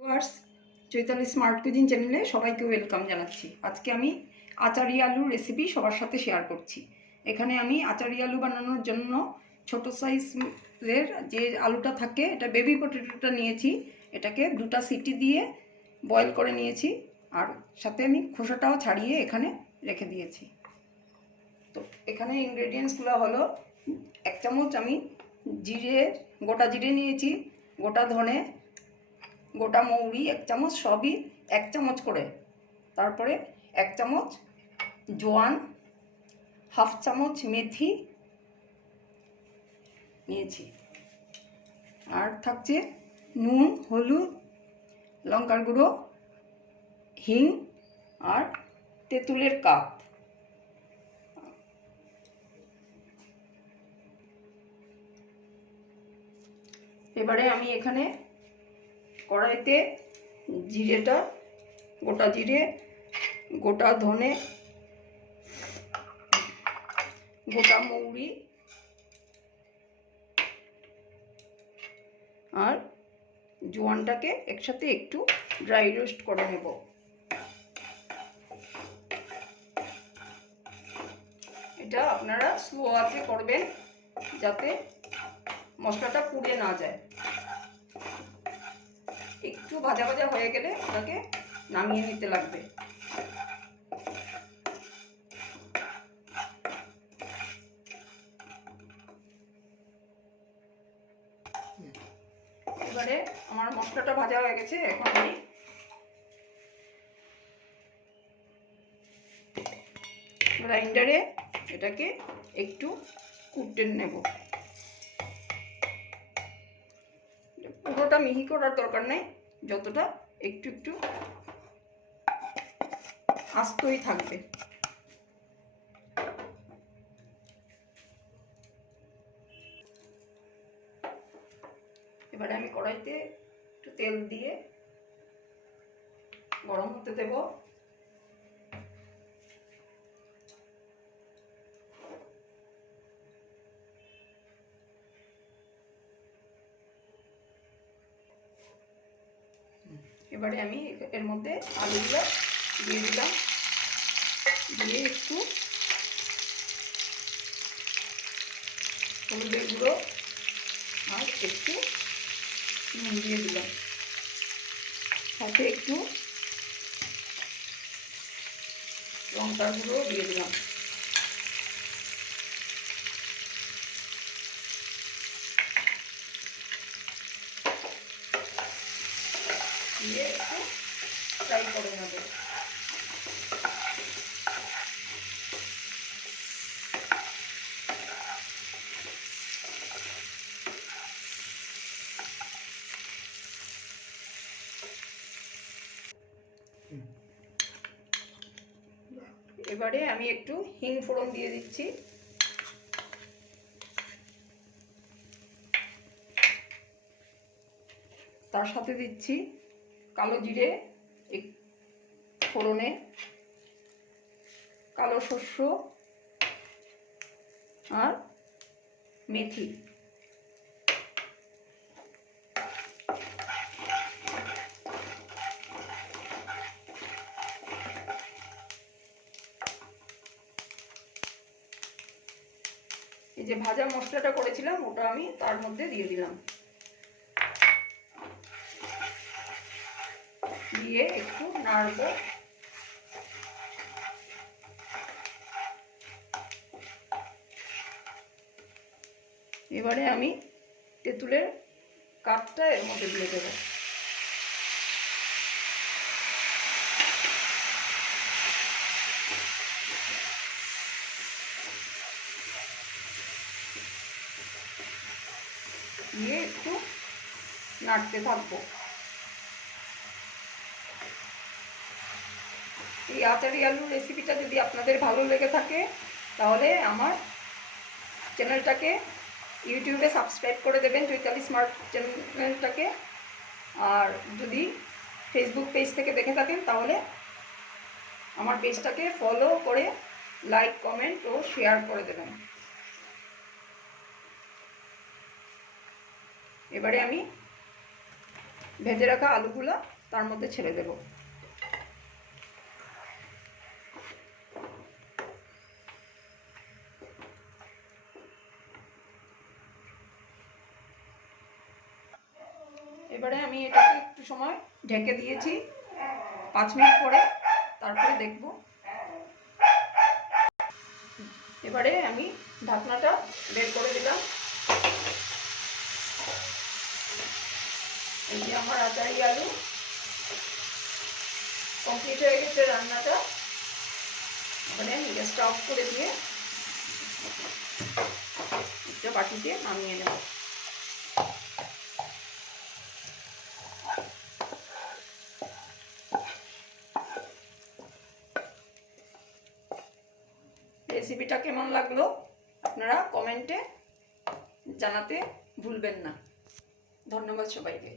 Viewers, Chaitali smart cuisine চ্যানেলে সবাইকে welcome জানাচ্ছি। আজকে আমি আচারি আলুর রেসিপি সবার সাথে শেয়ার করছি। এখানে আমি আচারি আলু বানানোর জন্য ছোট সাইজের যে আলুটা থাকে, এটা বেবি পটেটোটা নিয়েছি। এটাকে 2টা সিটি দিয়ে বয়েল করে নিয়েছি, আর সাথে আমি খোসাটাও ছাড়িয়ে এখানে রেখে দিয়েছি। তো এখানে ইনগ্রেডিয়েন্টসগুলো হলো 1 চামচ আমি গোটা জিরে নিয়েছি, গোটা ধনে, গোটা মৌরি 1 চামচ, সবই 1 চামচ করে। তারপরে 1 চামচ জোয়ান, হাফ চামচ মেথি নিয়েছি। আর থাকছে নুন, হলুদ, লঙ্কার গুঁড়ো, হিং আর তেঁতুলের কাপ। এবারে আমি এখানে কড়াইতে গোটা জিরে, গোটা ধনে, গোটা মৌরি আর জোয়ানটাকে একসাথে একটু ড্রাই রোস্ট করে নেব। এটা আপনারা স্লো আঁচে করবেন যাতে মশলাটা পুড়ে না যায়। একটু ভাজা ভাজা হয়ে গেলে ওটাকে নামিয়ে নিতে লাগবে। এবারে আমার মশলাটা ভাজা হয়ে গেছে। এখন আমি গ্রাইন্ডারে এটাকে একটু কুটে নেব। পুরোটা মিহি করার দরকার নেই, যতটা একটু একটু আস্তই থাকবে। এবারে আমি কড়াইতে একটু তেল দিয়ে গরম হতে দেব। এবারে আমি এর মধ্যে আলুগুলো দিয়ে দিলাম, দিয়ে একটু হলুদের গুঁড়ো আর একটু নুন দিয়ে দিলাম, সাথে একটু লঙ্কার গুঁড়ো দিয়ে দিলাম। দিয়ে একটু ফ্রাই করে নেব। এবারে আমি একটু হিং ফোড়ন দিয়ে দিচ্ছি। তার সাথে দিচ্ছি কালো জিরে ফোড়নে, কালো শস্য আর মেথি। এই যে ভাজা মশলাটা করেছিলাম ওটা আমি তার মধ্যে দিয়ে দিলাম, দিয়ে একটু নাড়বো। এবারে আমি তেঁতুলের কাপটা এর মধ্যে দিয়ে দেব। দিয়ে একটু নাড়তে থাকবো। এই আচারি আলুর রেসিপিটা যদি আপনাদের ভালো লেগে থাকে তাহলে আমার চ্যানেলটাকে ইউটিউবে সাবস্ক্রাইব করে দেবেন, চৈতালি স্মার্ট চ্যানেলটাকে। আর যদি ফেসবুক পেজ থেকে দেখে থাকেন তাহলে আমার পেজটাকে ফলো করে লাইক, কমেন্ট ও শেয়ার করে দেবেন। এবারে আমি ভেজে রাখা আলুগুলো তার মধ্যে ছেড়ে দেব। এবারে আমি এটাকে একটু সময় ঢেকে দিয়েছি, 5 মিনিট পরে তারপরে দেখব। এবারে আমি ঢাকনাটা বের করে দিলাম। এই যে আমার আচারি আলু কমপ্লিট হয়ে গেছে রান্নাটা। এবারে আমি গ্যাসটা অফ করে দিয়ে একটা বাটিতে নামিয়ে নেব। রেসিপিটা কেমন লাগলো আপনারা কমেন্টে জানাতে ভুলবেন না। ধন্যবাদ সবাইকে।